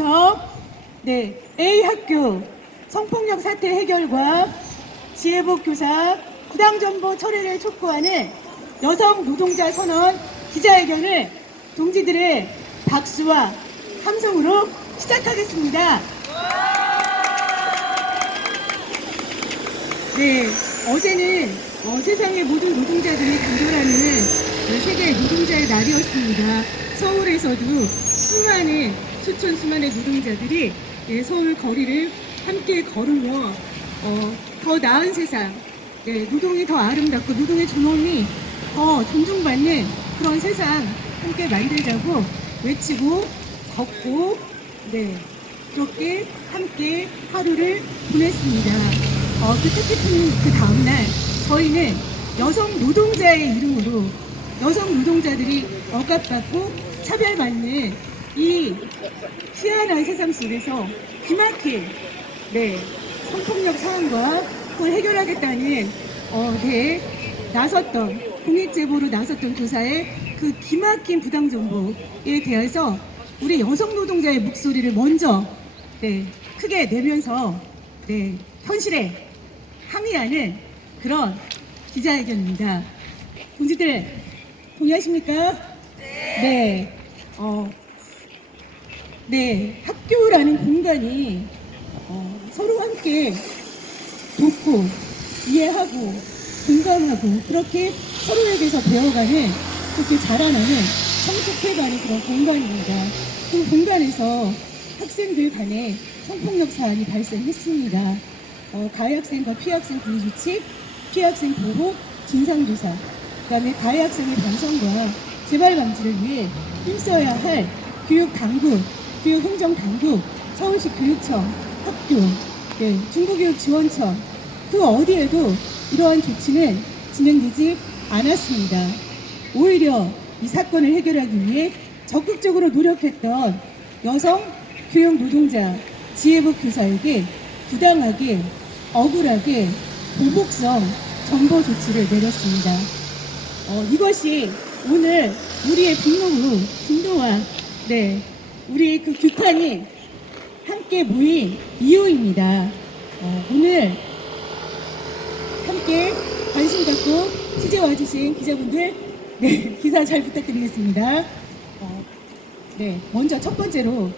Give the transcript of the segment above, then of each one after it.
오늘부터 A학교 성폭력 사태 해결과 지혜복 교사 부당정보 처리를 촉구하는 여성 노동자 선언 기자회견을 동지들의 박수와 함성으로 시작하겠습니다. 어제는 세상의 모든 노동자들이 단결하는 세계 노동자의 날이었습니다. 서울에서도 수천수만의 노동자들이 서울 거리를 함께 걸으며 더 나은 세상, 노동이 더 아름답고 노동의 존엄이 더 존중받는 그런 세상 함께 만들자고 외치고 걷고 그렇게 함께 하루를 보냈습니다. 그 뜻깊은 그 다음날 저희는 여성 노동자의 이름으로 여성 노동자들이 억압받고 차별받는 이 희한한 세상 속에서 기막힌 성폭력 상황과 그걸 해결하겠다는 나섰던 공익제보로 나섰던 교사의 그 기막힌 부당정보에 대해서 우리 여성 노동자의 목소리를 먼저 크게 내면서 현실에 항의하는 그런 기자회견입니다. 동지들 동의하십니까? 학교라는 공간이 서로 함께 돕고 이해하고 공감하고 그렇게 서로에게서 배워가는 그렇게 자라나는 성숙해가는 그런 공간입니다. 그 공간에서 학생들 간에 성폭력 사안이 발생했습니다. 가해 학생과 피해 학생 분리조치, 피해 학생 보호, 진상조사, 그다음에 가해 학생의 반성과 재발 방지를 위해 힘써야 할 교육당국, 교육행정당국, 서울시 교육청, 학교, 중고교육지원청 그 어디에도 이러한 조치는 진행되지 않았습니다. 오히려 이 사건을 해결하기 위해 적극적으로 노력했던 여성 교육 노동자 지혜복 교사에게 부당하게 억울하게 보복성 정보 조치를 내렸습니다. 이것이 오늘 우리의 분노와 우리 그 규탄이 함께 모인 이유입니다. 오늘 함께 관심 갖고 취재 와주신 기자분들 기사 잘 부탁드리겠습니다. 먼저 첫 번째로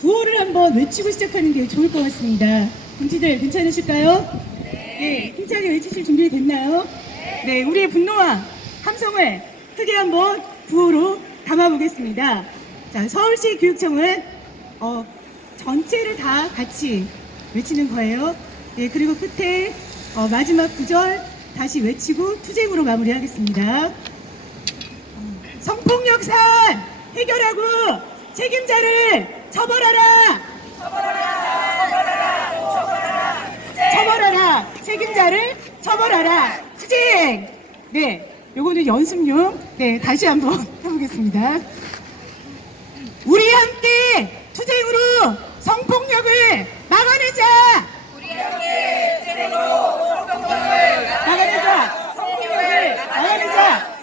구호를 한번 외치고 시작하는 게 좋을 것 같습니다. 동지들 괜찮으실까요? 힘차게 외치실 준비 됐나요? 우리의 분노와 함성을 크게 한번 구호로 담아보겠습니다. 자, 서울시 교육청은 전체를 다 같이 외치는 거예요. 그리고 끝에 마지막 구절 다시 외치고 투쟁으로 마무리하겠습니다. 성폭력 사안 해결하고 책임자를 처벌하라! 처벌하라! 책임자를 처벌하라! 투쟁! 요거는 연습용. 다시 한번 해보겠습니다. 우리 함께 투쟁으로 성폭력을 막아내자! 성폭력을 막아내자!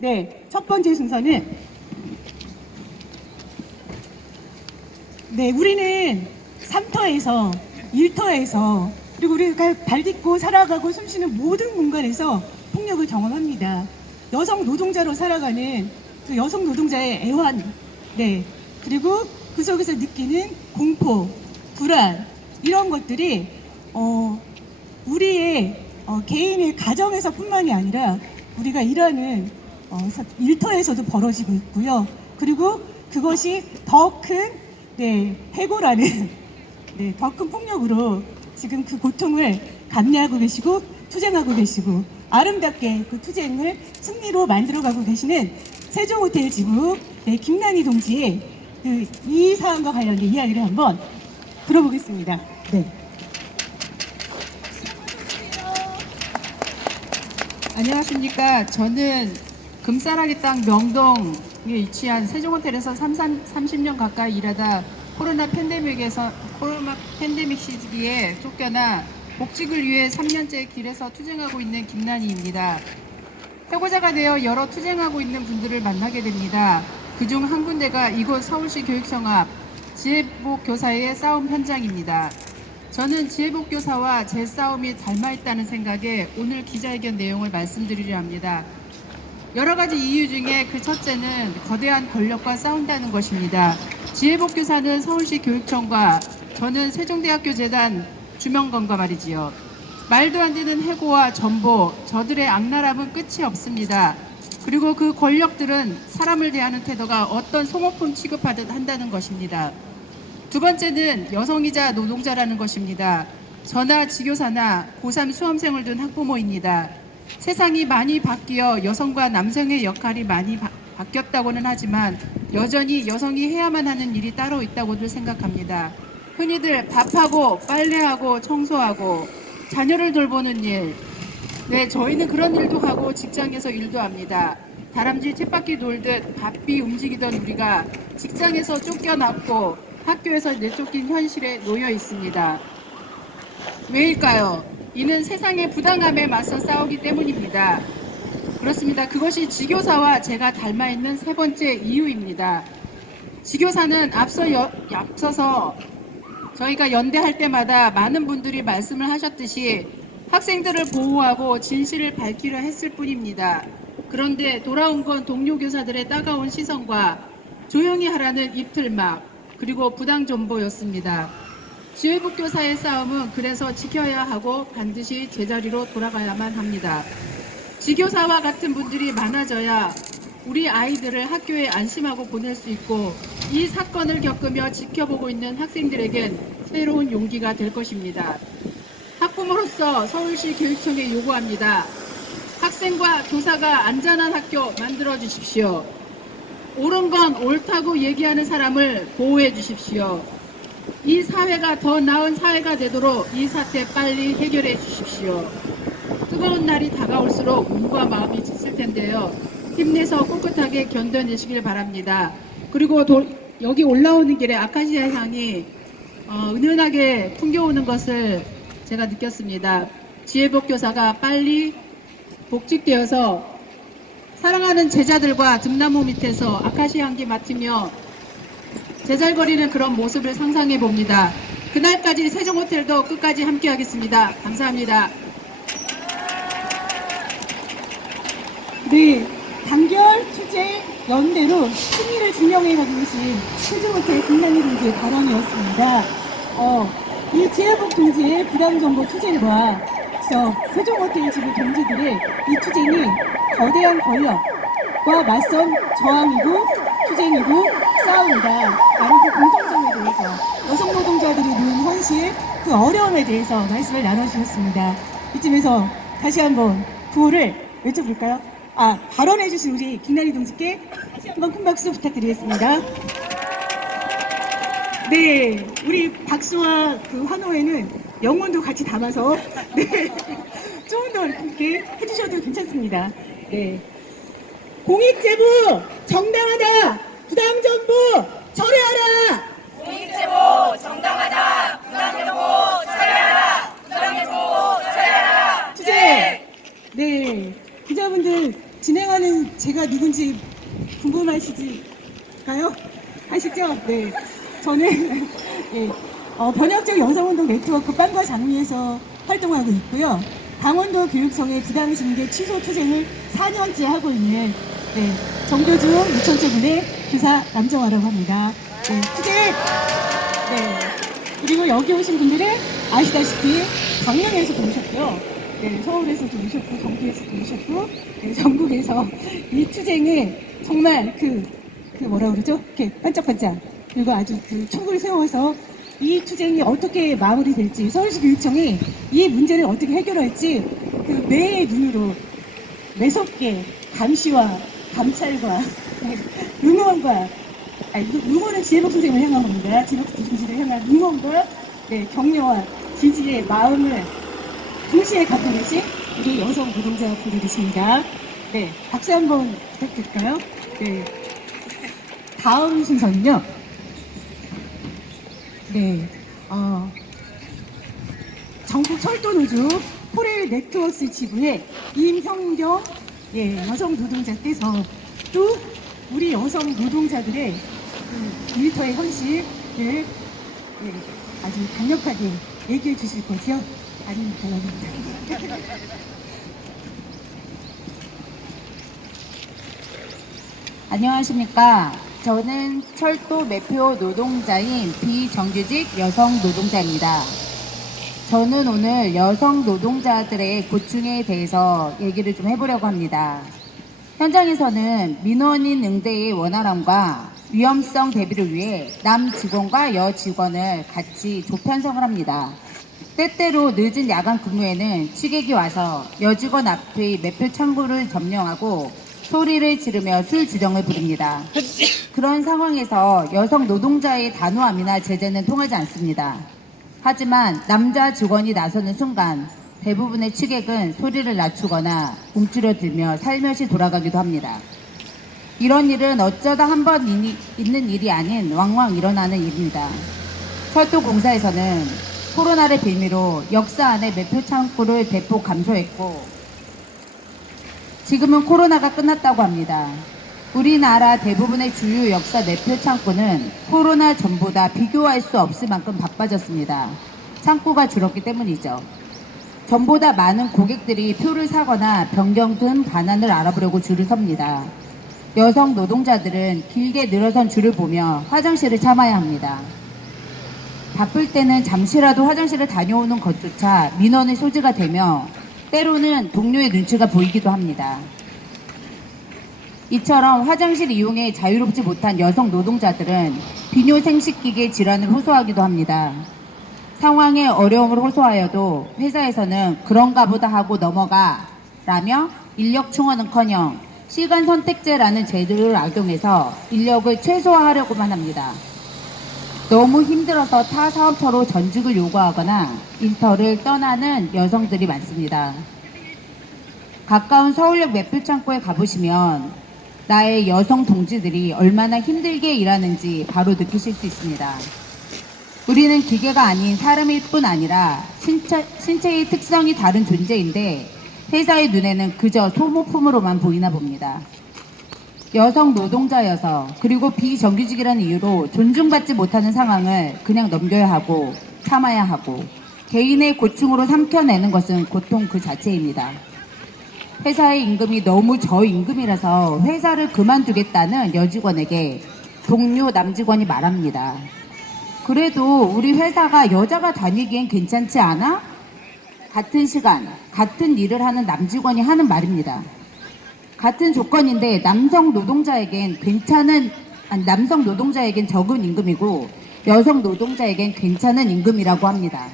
투쟁! 첫 번째 순서는 우리는 3터에서 1터에서 그리고 우리가 발 딛고 살아가고 숨쉬는 모든 공간에서 폭력을 경험합니다. 여성 노동자로 살아가는 그 여성 노동자의 애환, 그리고 그 속에서 느끼는 공포, 불안 이런 것들이 우리의 개인의 가정에서뿐만이 아니라 우리가 일하는 일터에서도 벌어지고 있고요. 그리고 그것이 더 큰 해고라는 더 큰 폭력으로 지금 그 고통을 감내하고 계시고 투쟁하고 계시고 아름답게 그 투쟁을 승리로 만들어가고 계시는 세종호텔 지부 김난희 동지의 이 사안과 관련된 이야기를 한번 들어보겠습니다. 안녕하십니까. 저는 금싸라기 땅 명동에 위치한 세종호텔에서 30년 가까이 일하다 코로나 팬데믹 시기에 쫓겨나 복직을 위해 3년째 길에서 투쟁하고 있는 김난희입니다. 해고자가 되어 여러 투쟁하고 있는 분들을 만나게 됩니다. 그중 한 군데가 이곳 서울시 교육청 앞 지혜복 교사의 싸움 현장입니다. 저는 지혜복 교사와 제 싸움이 닮아있다는 생각에 오늘 기자회견 내용을 말씀드리려 합니다. 여러 가지 이유 중에 그 첫째는 거대한 권력과 싸운다는 것입니다. 지혜복 교사는 서울시 교육청과 저는 세종대학교 재단 주명건과 말이지요. 말도 안 되는 해고와 전보, 저들의 악랄함은 끝이 없습니다. 그리고 그 권력들은 사람을 대하는 태도가 어떤 소모품 취급하듯 한다는 것입니다. 두 번째는 여성이자 노동자라는 것입니다. 저나 지교사나 고3 수험생을 둔 학부모입니다. 세상이 많이 바뀌어 여성과 남성의 역할이 많이 바뀌었다고는 하지만 여전히 여성이 해야만 하는 일이 따로 있다고들 생각합니다. 흔히들 밥하고 빨래하고 청소하고 자녀를 돌보는 일, 네, 저희는 그런 일도 하고 직장에서 일도 합니다. 다람쥐 쳇바퀴 돌듯 바삐 움직이던 우리가 직장에서 쫓겨났고 학교에서 내쫓긴 현실에 놓여 있습니다. 왜일까요? 이는 세상의 부당함에 맞서 싸우기 때문입니다. 그렇습니다. 그것이 지교사와 제가 닮아있는 세 번째 이유입니다. 지교사는 앞서서 저희가 연대할 때마다 많은 분들이 말씀을 하셨듯이 학생들을 보호하고 진실을 밝히려 했을 뿐입니다. 그런데 돌아온 건 동료 교사들의 따가운 시선과 조용히 하라는 입틀막, 그리고 부당정보였습니다. 지혜복 교사의 싸움은 그래서 지켜야 하고 반드시 제자리로 돌아가야만 합니다. 지교사와 같은 분들이 많아져야 우리 아이들을 학교에 안심하고 보낼 수 있고 이 사건을 겪으며 지켜보고 있는 학생들에겐 새로운 용기가 될 것입니다. 학부모로서 서울시 교육청에 요구합니다. 학생과 교사가 안전한 학교 만들어 주십시오. 옳은 건 옳다고 얘기하는 사람을 보호해 주십시오. 이 사회가 더 나은 사회가 되도록 이 사태 빨리 해결해 주십시오. 뜨거운 날이 다가올수록 몸과 마음이 지칠 텐데요. 힘내서 꿋꿋하게 견뎌내시길 바랍니다. 그리고 여기 올라오는 길에 아카시아 향이 은은하게 풍겨오는 것을 제가 느꼈습니다. 지혜복 교사가 빨리 복직되어서 사랑하는 제자들과 등나무 밑에서 아카시아 향기 맡으며 제잘거리는 그런 모습을 상상해 봅니다. 그날까지 세종호텔도 끝까지 함께 하겠습니다. 감사합니다. 네, 단결, 투쟁, 연대로 승리를 증명해 가고 계신 세종호텔 김남희 동지의 발언이었습니다. 이 지혜복 동지의 부당정보 투쟁과 세종호텔 지부 동지들의 이 투쟁이 거대한 권력과 맞선 저항이고 투쟁이고 싸움이다 라는 그 공통점에 대해서 여성 노동자들이 누린 현실, 그 어려움에 대해서 말씀을 나눠주셨습니다. 이쯤에서 다시 한번 구호를 외쳐볼까요? 발언해주신 우리 김나리 동지께 다시 한번 큰 박수 부탁드리겠습니다. 네, 우리 박수와 그 환호에는 영혼도 같이 담아서 조금 더 이렇게 해주셔도 괜찮습니다. 네, 공익제보 정당하다, 부당정보 철회하라. 공익제보 정당하다. 부당정보 철회하라. 부당정보 철회하라. 투쟁. 네, 기자분들 진행하는 제가 누군지 궁금하시지가요? 아시죠? 네, 저는 네, 번역적 여성운동 네트워크 빵과 장미에서 활동하고 있고요. 강원도 교육청의 부당징계 취소 투쟁을 4년째 하고 있는 정교중 유천체군의 교사 남정화라고 합니다. 네, 투쟁! 네, 그리고 여기 오신 분들은 아시다시피 강릉에서도 오셨고요. 네, 서울에서도 오셨고, 경기에서도 오셨고, 네, 전국에서 이 투쟁을 정말 뭐라 그러죠? 이렇게 반짝반짝, 그리고 아주 촉을 세워서 이 투쟁이 어떻게 마무리될지, 서울시 교육청이 이 문제를 어떻게 해결할지 매의 눈으로 매섭게 감시와 감찰과 응원과 응원은 지혜복 선생님을 향한 겁니다. 지혜복 동지를 향한 응원과 격려와 지지의 마음을 동시에 갖고 계신 우리 여성 노동자분들이십니다. 네, 박수 한번 부탁드릴까요? 네, 다음 순서는요. 네, 전국 철도노조 포레일 네트워크스 지부의 임형경 여성 노동자께서 또 우리 여성 노동자들의 그 일터의 현실을 아주 강력하게 얘기해 주실 거죠? 아닙니다, 여러분들. 안녕하십니까. 저는 철도 매표 노동자인 비정규직 여성 노동자입니다. 저는 오늘 여성 노동자들의 고충에 대해서 얘기를 좀 해보려고 합니다. 현장에서는 민원인 응대의 원활함과 위험성 대비를 위해 남 직원과 여 직원을 같이 조편성을 합니다. 때때로 늦은 야간 근무에는 취객이 와서 여직원 앞의 매표 창구를 점령하고 소리를 지르며 술 주정을 부립니다. 그런 상황에서 여성 노동자의 단호함이나 제재는 통하지 않습니다. 하지만 남자 직원이 나서는 순간 대부분의 취객은 소리를 낮추거나 움츠러들며 살며시 돌아가기도 합니다. 이런 일은 어쩌다 한 번 있는 일이 아닌 왕왕 일어나는 일입니다. 철도공사에서는 코로나를 빌미로 역사 안에 매표 창구를 대폭 감소했고 지금은 코로나가 끝났다고 합니다. 우리나라 대부분의 주요 역사 매표 창구는 코로나 전보다 비교할 수 없을 만큼 바빠졌습니다. 창구가 줄었기 때문이죠. 전보다 많은 고객들이 표를 사거나 변경 등 반환을 알아보려고 줄을 섭니다. 여성 노동자들은 길게 늘어선 줄을 보며 화장실을 참아야 합니다. 바쁠 때는 잠시라도 화장실을 다녀오는 것조차 민원의 소지가 되며 때로는 동료의 눈치가 보이기도 합니다. 이처럼 화장실 이용에 자유롭지 못한 여성 노동자들은 비뇨생식기계 질환을 호소하기도 합니다. 상황에 어려움을 호소하여도 회사에서는 그런가 보다 하고 넘어가 라며 인력 충원은커녕 시간 선택제라는 제도를 악용해서 인력을 최소화하려고만 합니다. 너무 힘들어서 타 사업처로 전직을 요구하거나 일터를 떠나는 여성들이 많습니다. 가까운 서울역 매표 창고에 가보시면 나의 여성 동지들이 얼마나 힘들게 일하는지 바로 느끼실 수 있습니다. 우리는 기계가 아닌 사람일 뿐 아니라 신체의 특성이 다른 존재인데 회사의 눈에는 그저 소모품으로만 보이나 봅니다. 여성 노동자여서 그리고 비정규직이라는 이유로 존중받지 못하는 상황을 그냥 넘겨야 하고 참아야 하고 개인의 고충으로 삼켜내는 것은 고통 그 자체입니다. 회사의 임금이 너무 저임금이라서 회사를 그만두겠다는 여직원에게 동료 남직원이 말합니다. 그래도 우리 회사가 여자가 다니기엔 괜찮지 않아? 같은 시간, 같은 일을 하는 남직원이 하는 말입니다. 같은 조건인데 남성 노동자에겐 적은 임금이고 여성 노동자에겐 괜찮은 임금이라고 합니다.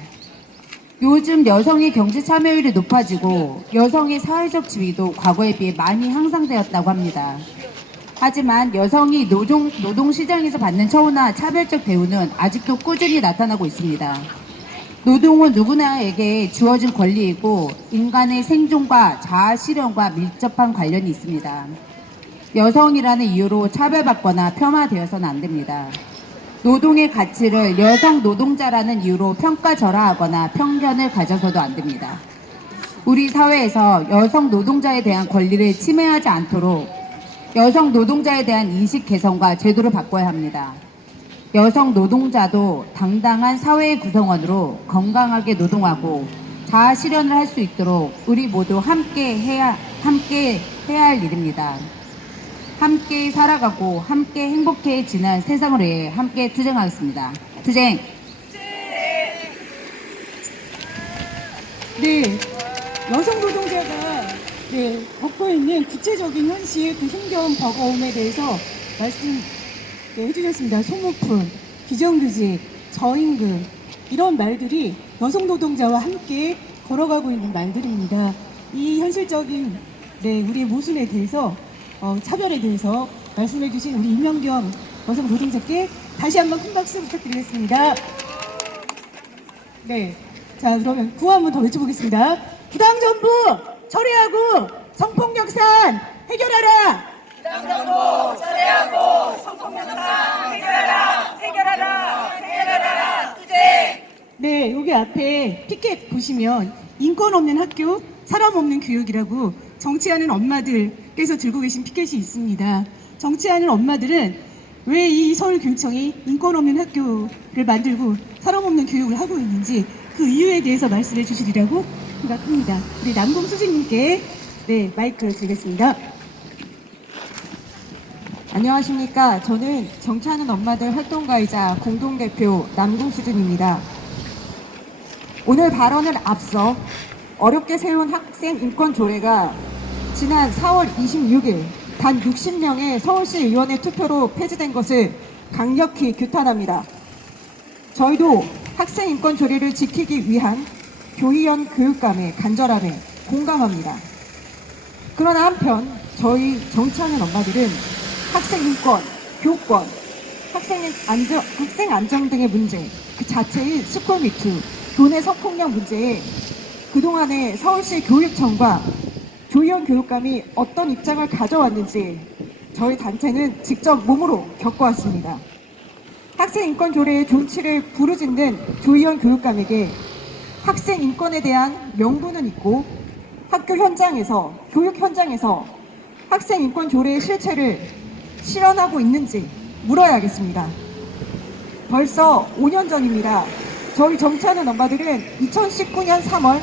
요즘 여성의 경제 참여율이 높아지고 여성의 사회적 지위도 과거에 비해 많이 향상되었다고 합니다. 하지만 여성이 노동시장에서 받는 처우나 차별적 대우는 아직도 꾸준히 나타나고 있습니다. 노동은 누구나에게 주어진 권리이고 인간의 생존과 자아 실현과 밀접한 관련이 있습니다. 여성이라는 이유로 차별받거나 폄하되어서는 안 됩니다. 노동의 가치를 여성 노동자라는 이유로 평가절하하거나 편견을 가져서도 안 됩니다. 우리 사회에서 여성 노동자에 대한 권리를 침해하지 않도록 여성 노동자에 대한 인식 개선과 제도를 바꿔야 합니다. 여성 노동자도 당당한 사회의 구성원으로 건강하게 노동하고 자아 실현을 할 수 있도록 우리 모두 함께 해야 할 일입니다. 함께 살아가고 함께 행복해지는 세상을 위해 함께 투쟁하겠습니다. 투쟁! 네, 여성 노동자가 겪고 있는 구체적인 현실, 그 힘겨운 버거움에 대해서 해주셨습니다. 소모품, 비정규직, 저임금 이런 말들이 여성 노동자와 함께 걸어가고 있는 말들입니다. 이 현실적인 우리의 모순에 대해서 차별에 대해서 말씀해주신 우리 임명경 여성 노동자께 다시 한번 큰 박수 부탁드리겠습니다. 네, 자 그러면 구호 한번 더 외쳐보겠습니다. 부당정부 철회하고 성폭력산 해결하라. 부당정부 철회하고 성폭력상 해결하라. 투쟁. 네, 여기 앞에 피켓 보시면 인권 없는 학교, 사람 없는 교육이라고 정치하는 엄마들께서 들고 계신 피켓이 있습니다. 정치하는 엄마들은 왜 이 서울교육청이 인권 없는 학교를 만들고 사람 없는 교육을 하고 있는지 그 이유에 대해서 말씀해 주시리라고 생각합니다. 우리 남궁 수진님께 네, 마이크를 드리겠습니다. 안녕하십니까. 저는 정치하는 엄마들 활동가이자 공동대표 남궁수진입니다. 오늘 발언을 앞서 어렵게 세운 학생 인권 조례가 지난 4월 26일 단 60명의 서울시 의원의 투표로 폐지된 것을 강력히 규탄합니다. 저희도 학생 인권 조례를 지키기 위한 교의원 교육감의 간절함에 공감합니다. 그러나 한편 저희 정치하는 엄마들은 학생 인권, 교권, 학생 안정 등의 문제, 그 자체인 스쿨미투, 교내 성폭력 문제에 그동안의 서울시 교육청과 조희연 교육감이 어떤 입장을 가져왔는지 저희 단체는 직접 몸으로 겪어왔습니다. 학생 인권 조례의 존치를 부르짖는 조희연 교육감에게 학생 인권에 대한 명분은 있고 학교 현장에서, 교육 현장에서 학생 인권 조례의 실체를 실현하고 있는지 물어야겠습니다. 벌써 5년 전입니다. 저희 정치하는 엄마들은 2019년 3월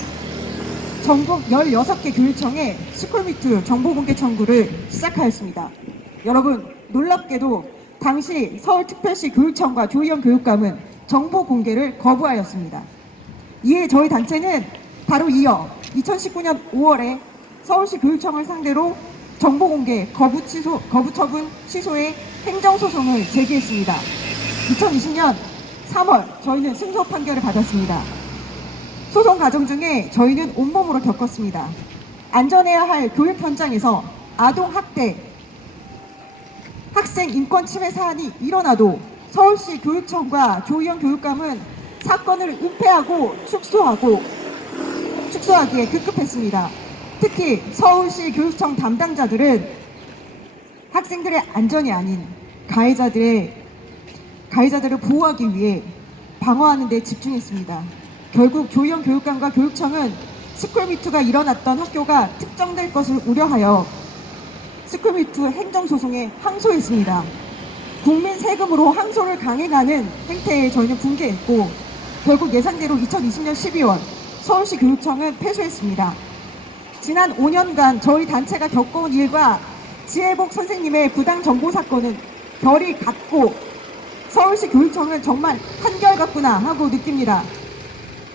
전국 16개 교육청에 스쿨미투 정보공개 청구를 시작하였습니다. 여러분, 놀랍게도 당시 서울특별시 교육청과 조희연 교육감은 정보공개를 거부하였습니다. 이에 저희 단체는 바로 이어 2019년 5월에 서울시 교육청을 상대로 정보공개 거부 처분 취소의 행정소송을 제기했습니다. 2020년 3월 저희는 승소 판결을 받았습니다. 소송 과정 중에 저희는 온몸으로 겪었습니다. 안전해야 할 교육 현장에서 아동 학대, 학생 인권 침해 사안이 일어나도 서울시 교육청과 조희연 교육감은 사건을 은폐하고 축소하기에 급급했습니다. 특히 서울시 교육청 담당자들은 학생들의 안전이 아닌 가해자들을 보호하기 위해 방어하는 데 집중했습니다. 결국 조희연 교육감과 교육청은 스쿨미투가 일어났던 학교가 특정될 것을 우려하여 스쿨미투 행정소송에 항소했습니다. 국민 세금으로 항소를 강행하는 행태에 저희는 분개했고 결국 예상대로 2020년 12월 서울시 교육청은 패소했습니다. 지난 5년간 저희 단체가 겪어온 일과 지혜복 선생님의 부당 정보 사건은 결이 같고 서울시 교육청은 정말 한결같구나 하고 느낍니다.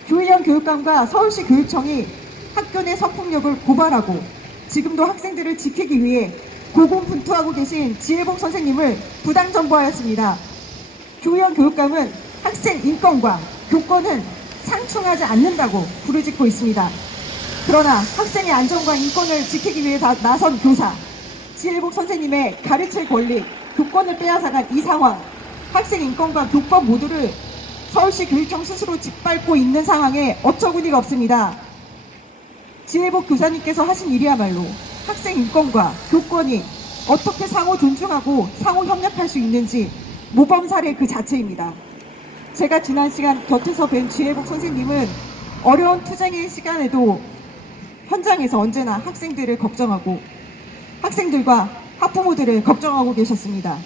조희연 교육감과 서울시 교육청이 학교 내 성폭력을 고발하고 지금도 학생들을 지키기 위해 고군분투하고 계신 지혜복 선생님을 부당 정보하였습니다. 조희연 교육감은 학생 인권과 교권은 상충하지 않는다고 부르짖고 있습니다. 그러나 학생의 안전과 인권을 지키기 위해 나선 교사 지혜복 선생님의 가르칠 권리, 교권을 빼앗아간 이 상황, 학생 인권과 교권 모두를 서울시 교육청 스스로 짓밟고 있는 상황에 어처구니가 없습니다. 지혜복 교사님께서 하신 일이야말로 학생 인권과 교권이 어떻게 상호 존중하고 상호 협력할 수 있는지 모범 사례 그 자체입니다. 제가 지난 시간 곁에서 뵌 지혜복 선생님은 어려운 투쟁의 시간에도 현장에서 언제나 학생들을 걱정하고 학생들과 학부모들을 걱정하고 계셨습니다.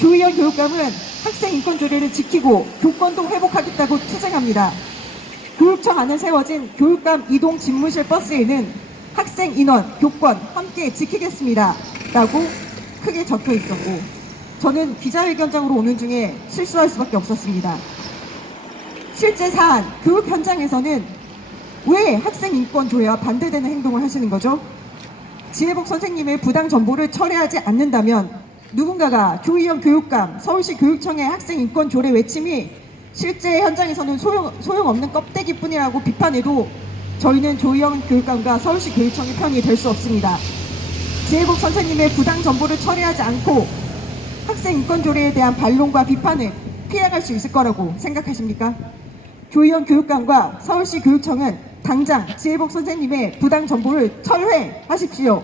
조희연 교육감은 학생 인권 조례를 지키고 교권도 회복하겠다고 투쟁합니다. 교육청 안에 세워진 교육감 이동 집무실 버스에는 학생 인원, 교권 함께 지키겠습니다 라고 크게 적혀 있었고 저는 기자회견장으로 오는 중에 실수할 수밖에 없었습니다. 실제 사안, 교육 현장에서는 왜 학생 인권 조례와 반대되는 행동을 하시는 거죠? 지혜복 선생님의 부당 정보를 철회하지 않는다면 누군가가 조희연 교육감, 서울시 교육청의 학생 인권 조례 외침이 실제 현장에서는 소용없는 껍데기뿐이라고 비판해도 저희는 조희연 교육감과 서울시 교육청의 편이 될 수 없습니다. 지혜복 선생님의 부당 정보를 처리하지 않고 학생 인권 조례에 대한 반론과 비판을 피해갈 수 있을 거라고 생각하십니까? 조희연 교육감과 서울시 교육청은 당장 지혜복 선생님의 부당 정보를 철회하십시오.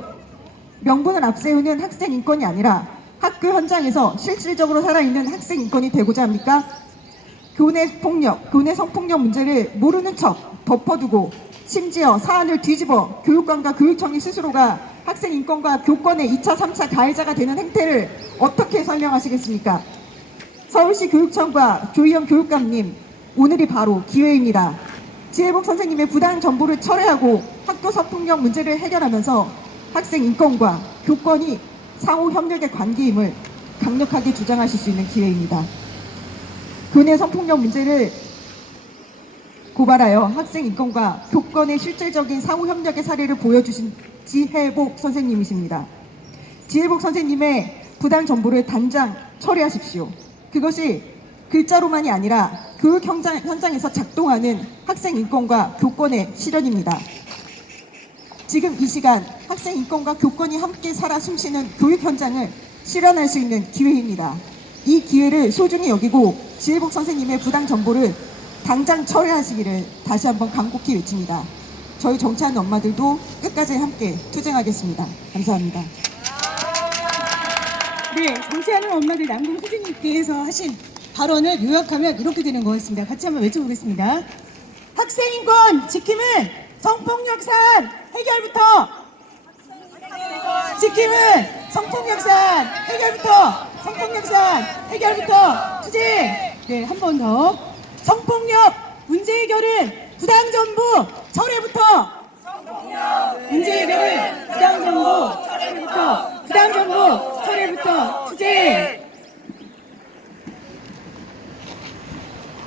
명분을 앞세우는 학생 인권이 아니라 학교 현장에서 실질적으로 살아있는 학생 인권이 되고자 합니까? 교내 폭력, 교내 성폭력 문제를 모르는 척 덮어두고 심지어 사안을 뒤집어 교육관과 교육청이 스스로가 학생 인권과 교권의 2차, 3차 가해자가 되는 행태를 어떻게 설명하시겠습니까? 서울시 교육청과 조희영 교육감님, 오늘이 바로 기회입니다. 지혜복 선생님의 부당 정보를 철회하고 학교 성폭력 문제를 해결하면서 학생 인권과 교권이 상호 협력의 관계임을 강력하게 주장하실 수 있는 기회입니다. 교내 성폭력 문제를 고발하여 학생 인권과 교권의 실질적인 상호 협력의 사례를 보여주신 지혜복 선생님이십니다. 지혜복 선생님의 부당 정보를 당장 처리하십시오. 그것이 글자로만이 아니라 교육 현장에서 작동하는 학생 인권과 교권의 실현입니다. 지금 이 시간 학생 인권과 교권이 함께 살아 숨쉬는 교육 현장을 실현할 수 있는 기회입니다. 이 기회를 소중히 여기고 지혜복 선생님의 부당 정보를 당장 처리하시기를 다시 한번 간곡히 외칩니다. 저희 정치하는 엄마들도 끝까지 함께 투쟁하겠습니다. 감사합니다. 네, 정치하는 엄마들 남궁 후진님께서 하신 발언을 요약하면 이렇게 되는 거였습니다. 같이 한번 외쳐보겠습니다. 학생인권 지킴은 성폭력 사안 해결부터 지킴은 성폭력 사안 해결부터 성폭력 사안 해결부터 투쟁. 네, 한 번 더. 성폭력 문제 해결은 부당정보 철회부터 문제 해결은 부당정보 철회부터 부당정보 철회부터 투쟁.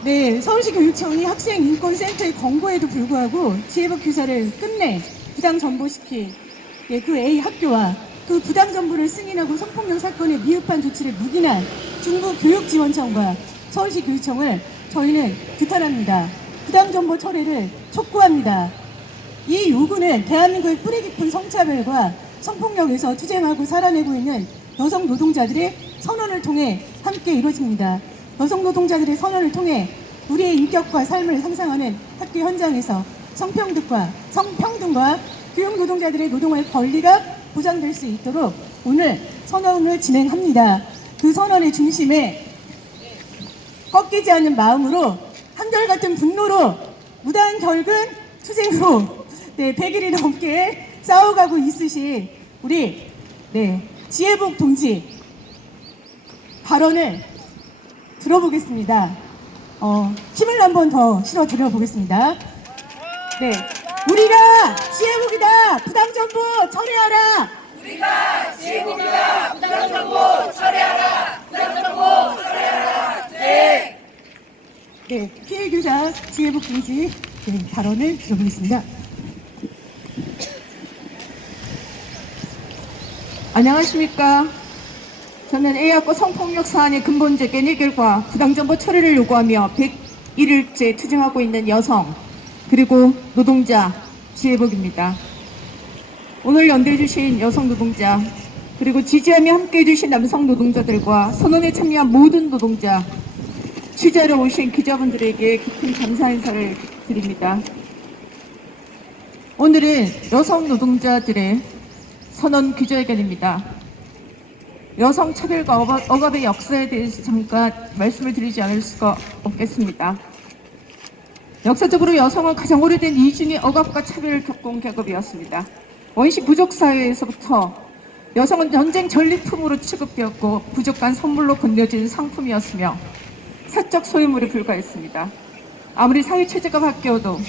네, 서울시 교육청이 학생인권센터의 권고에도 불구하고 지혜복 교사를 끝내 부당정보시킨 그 A 학교와 그 부당정보를 승인하고 성폭력 사건에 미흡한 조치를 묵인한 중부교육지원청과 서울시 교육청을 저희는 규탄합니다. 부당정보 철회를 촉구합니다. 이 요구는 대한민국의 뿌리 깊은 성차별과 성폭력에서 투쟁하고 살아내고 있는 여성 노동자들의 선언을 통해 함께 이루어집니다. 여성 노동자들의 선언을 통해 우리의 인격과 삶을 상상하는 학교 현장에서 성평등과 교육 노동자들의 노동의 권리가 보장될 수 있도록 오늘 선언을 진행합니다. 그 선언의 중심에 꺾이지 않는 마음으로 한결같은 분노로 무단 결근 투쟁으로 100일이 넘게 싸워가고 있으신 우리 지혜복 동지 발언을 들어보겠습니다. 힘을 한번 더 실어 드려보겠습니다. 네, 우리가 지혜복이다. 부당정보 처리하라. 우리가 지혜복이다. 부당정보 처리하라. 부당정보 처리하라. 네. 네, 피해교사 지혜복 동지 발언을 들어보겠습니다. 안녕하십니까. 저는 A학과 성폭력 사안의 근본적인 해결과 부당정보 처리를 요구하며 101일째 투쟁하고 있는 여성 그리고 노동자 지혜복입니다. 오늘 연대해주신 여성 노동자 그리고 지지하며 함께해주신 남성 노동자들과 선언에 참여한 모든 노동자 취재하러 오신 기자분들에게 깊은 감사 인사를 드립니다. 오늘은 여성 노동자들의 선언 기자회견입니다. 여성 차별과 억압의 역사에 대해서 잠깐 말씀을 드리지 않을 수가 없겠습니다. 역사적으로 여성은 가장 오래된 이중의 억압과 차별을 겪은 계급이었습니다. 원시 부족 사회에서부터 여성은 전쟁 전리품으로 취급되었고 부족한 선물로 건네진 상품이었으며 사적 소유물에 불과했습니다. 아무리 사회 체제가 바뀌어도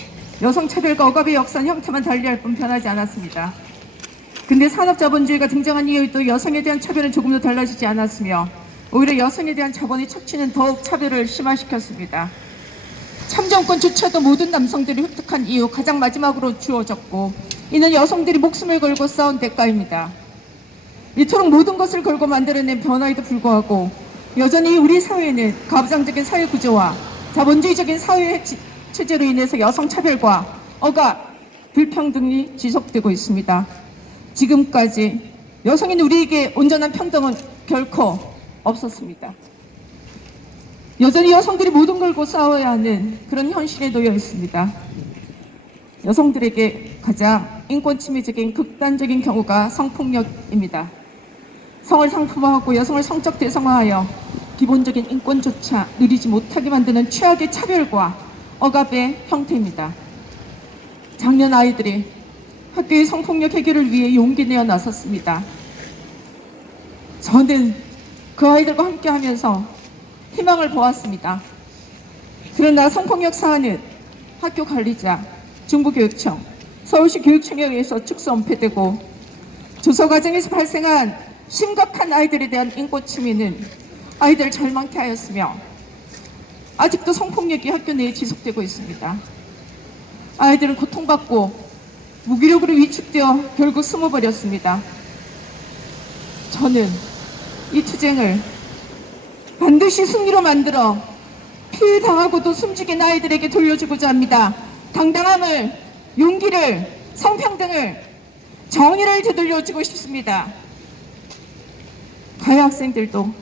여성 차별과 억압의 역사는 형태만 달리할 뿐 변하지 않았습니다. 근데 산업자본주의가 등장한 이후에도 여성에 대한 차별은 조금도 달라지지 않았으며 오히려 여성에 대한 자본의 척취는 더욱 차별을 심화시켰습니다. 참정권조차도 모든 남성들이 획득한 이후 가장 마지막으로 주어졌고 이는 여성들이 목숨을 걸고 싸운 대가입니다. 이토록 모든 것을 걸고 만들어낸 변화에도 불구하고 여전히 우리 사회는 가부장적인 사회 구조와 자본주의적인 사회 체제로 인해서 여성 차별과 억압, 불평등이 지속되고 있습니다. 지금까지 여성인 우리에게 온전한 평등은 결코 없었습니다. 여전히 여성들이 모든 걸고 싸워야 하는 그런 현실에 놓여 있습니다. 여성들에게 가장 인권 침해적인 극단적인 경우가 성폭력입니다. 성을 상품화하고 여성을 성적 대상화하여 기본적인 인권조차 누리지 못하게 만드는 최악의 차별과 억압의 형태입니다. 작년 아이들이 학교의 성폭력 해결을 위해 용기 내어 나섰습니다. 저는 그 아이들과 함께 하면서 희망을 보았습니다. 그러나 성폭력 사안은 학교 관리자, 중부교육청, 서울시 교육청에 의해서 축소 은폐되고 조사 과정에서 발생한 심각한 아이들에 대한 인권 침해는 아이들을 절망케 하였으며 아직도 성폭력이 학교 내에 지속되고 있습니다. 아이들은 고통받고 무기력으로 위축되어 결국 숨어버렸습니다. 저는 이 투쟁을 반드시 승리로 만들어 피해 당하고도 숨죽인 아이들에게 돌려주고자 합니다. 당당함을, 용기를, 성평등을, 정의를 되돌려주고 싶습니다. 가해 학생들도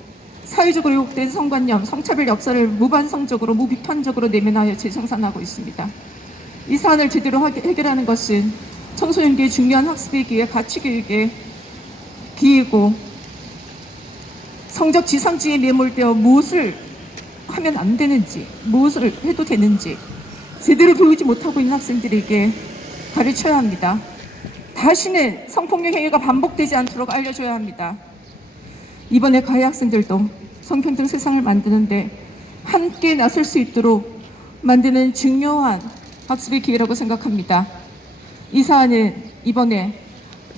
사회적으로 왜곡된 성관념, 성차별 역사를 무반성적으로, 무비판적으로 내면하여 재생산하고 있습니다. 이 사안을 제대로 해결하는 것은 청소년기의 중요한 학습의 기회, 가치교육의 기회고 성적 지상주의에 매몰되어 무엇을 하면 안 되는지, 무엇을 해도 되는지 제대로 배우지 못하고 있는 학생들에게 가르쳐야 합니다. 다시는 성폭력 행위가 반복되지 않도록 알려줘야 합니다. 이번에 가해 학생들도 성평등 세상을 만드는데 함께 나설 수 있도록 만드는 중요한 학습의 기회라고 생각합니다. 이 사안은 이번에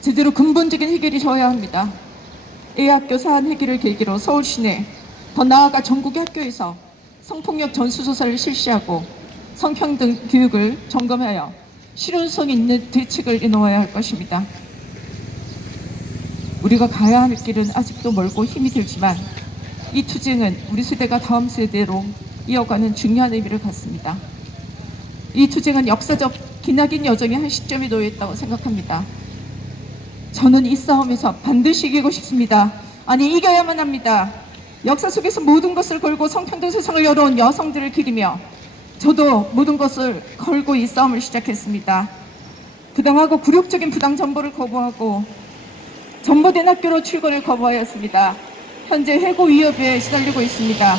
제대로 근본적인 해결이 져야 합니다. A학교 사안 해결을 계기로 서울 시내, 더 나아가 전국의 학교에서 성폭력 전수조사를 실시하고 성평등 교육을 점검하여 실효성 있는 대책을 내놓아야 할 것입니다. 우리가 가야 할 길은 아직도 멀고 힘이 들지만 이 투쟁은 우리 세대가 다음 세대로 이어가는 중요한 의미를 갖습니다. 이 투쟁은 역사적 기나긴 여정의 한 시점에 놓여 있다고 생각합니다. 저는 이 싸움에서 반드시 이기고 싶습니다. 아니, 이겨야만 합니다. 역사 속에서 모든 것을 걸고 성평등 세상을 열어온 여성들을 기리며 저도 모든 것을 걸고 이 싸움을 시작했습니다. 부당하고 굴욕적인 부당 전보를 거부하고 전보된 학교로 출근을 거부하였습니다. 현재 해고 위협에 시달리고 있습니다.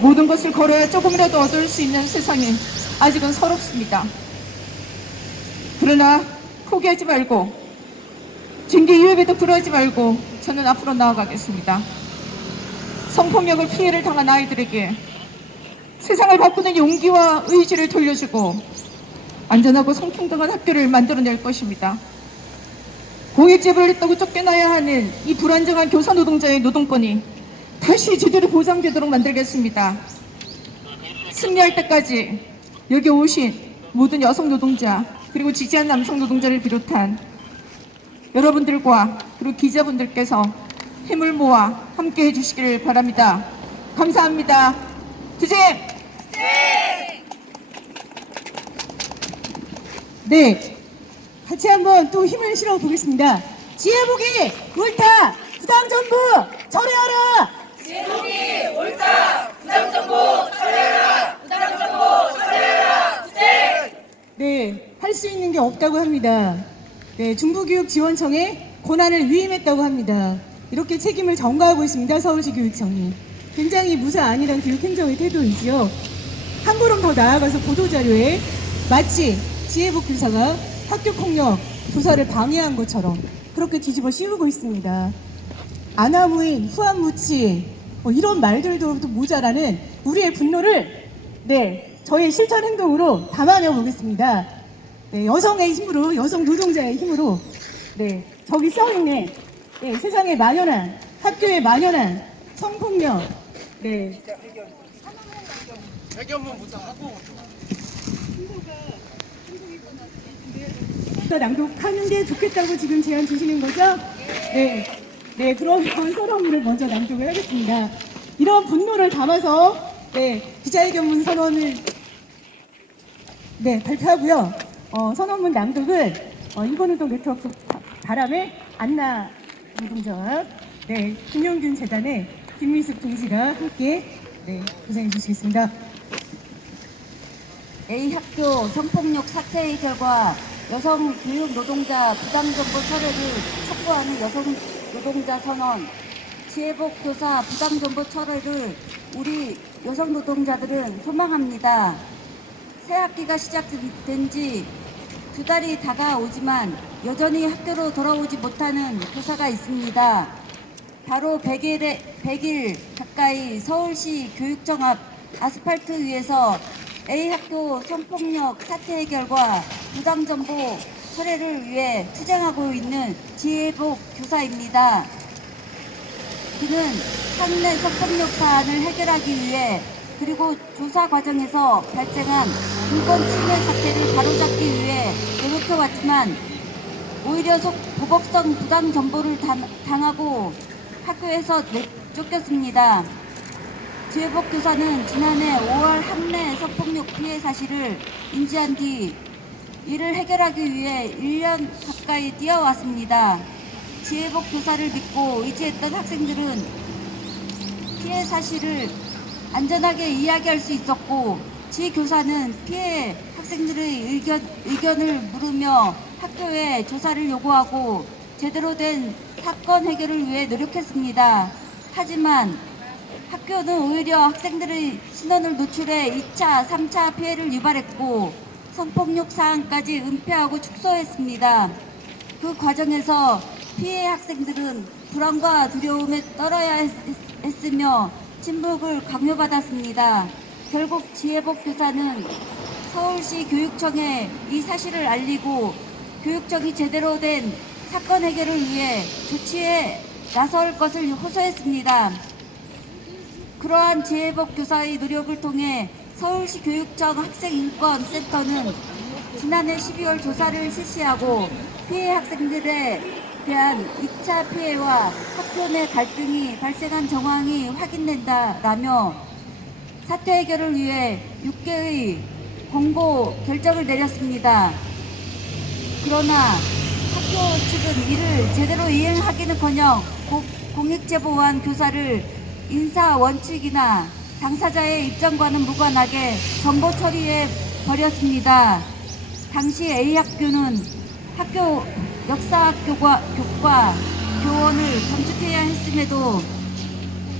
모든 것을 걸어야 조금이라도 얻을 수 있는 세상이 아직은 서럽습니다. 그러나 포기하지 말고 징계 위협에도 굴하지 말고 저는 앞으로 나아가겠습니다. 성폭력을 피해를 당한 아이들에게 세상을 바꾸는 용기와 의지를 돌려주고 안전하고 성평등한 학교를 만들어낼 것입니다. 공익제보를 했다고 쫓겨나야 하는 이 불안정한 교사 노동자의 노동권이 다시 제대로 보장되도록 만들겠습니다. 승리할 때까지 여기 오신 모든 여성 노동자 그리고 지지한 남성 노동자를 비롯한 여러분들과 그리고 기자분들께서 힘을 모아 함께 해주시기를 바랍니다. 감사합니다. 투쟁! 네, 같이 한번 또 힘을 실어 보겠습니다. 지혜복이 옳다! 부당정부 철회하라! 지혜복이 옳다! 부당정부 철회하라! 부당정부 철회하라! 투쟁! 네, 할 수 있는 게 없다고 합니다. 네, 중부교육지원청에 권한을 위임했다고 합니다. 이렇게 책임을 전가하고 있습니다. 서울시 교육청이. 굉장히 무사 아니란 교육행정의 태도이지요. 한 걸음 더 나아가서 보도자료에 마치 지혜복 교사가 학교폭력 조사를 방해한 것처럼 그렇게 뒤집어 씌우고 있습니다. 아나무인, 후한무치 이런 말들도 또 모자라는 우리의 분노를 저의 실천 행동으로 담아내 보겠습니다. 여성의 힘으로, 여성 노동자의 힘으로 저기 써있네 세상에 만연한, 학교에 만연한 성폭력 낭독하는 게 좋겠다고 지금 제안 주시는 거죠? 네, 그러면 선언문을 먼저 낭독을 하겠습니다. 이런 분노를 담아서 기자회견문 선언을 발표하고요. 선언문 낭독은 인권운동 네트워크 바람의 안나 노동자와 김용균 재단의 김미숙 동지가 함께 고생해 주시겠습니다. A학교 성폭력 사태의 결과 여성 교육 노동자 부당정보 철회를 촉구하는 여성 노동자 선언, 지혜복 교사 부당정보 철회를 우리 여성 노동자들은 소망합니다. 새 학기가 시작된 지 2달이 다가오지만 여전히 학교로 돌아오지 못하는 교사가 있습니다. 바로 100일 가까이 서울시 교육청 앞 아스팔트 위에서 A학교 성폭력 사태 해결과 무당정보 철회를 위해 투쟁하고 있는 지혜복 교사입니다. 그는 학내 성폭력 사안을 해결하기 위해 그리고 조사 과정에서 발생한 인권 침해 사태를 바로잡기 위해 노력해왔지만 오히려 도덕성 부당 정보를 당하고 학교에서 쫓겼습니다. 지혜복 교사는 지난해 5월 학내 성폭력 피해 사실을 인지한 뒤 이를 해결하기 위해 1년 가까이 뛰어왔습니다. 지혜복 교사를 믿고 의지했던 학생들은 피해 사실을 안전하게 이야기할 수 있었고, 지 교사는 피해 학생들의 의견을 물으며 학교에 조사를 요구하고 제대로 된 사건 해결을 위해 노력했습니다. 하지만 학교는 오히려 학생들의 신원을 노출해 2차, 3차 피해를 유발했고 성폭력 사안까지 은폐하고 축소했습니다. 그 과정에서 피해 학생들은 불안과 두려움에 떨어야 했으며 침묵을 강요받았습니다. 결국 지혜복 교사는 서울시 교육청에 이 사실을 알리고 교육청이 제대로 된 사건 해결을 위해 조치에 나설 것을 호소했습니다. 그러한 지혜복 교사의 노력을 통해 서울시 교육청 학생인권센터는 지난해 12월 조사를 실시하고 피해 학생들에 대한 2차 피해와 학교 내 갈등이 발생한 정황이 확인된다라며 사태 해결을 위해 6개의 권고 결정을 내렸습니다. 그러나 학교 측은 이를 제대로 이행하기는커녕 공익제보한 교사를 인사 원칙이나 당사자의 입장과는 무관하게 정보 처리해 버렸습니다. 당시 A학교는 학교 역사학교과 교원을 감축해야 했음에도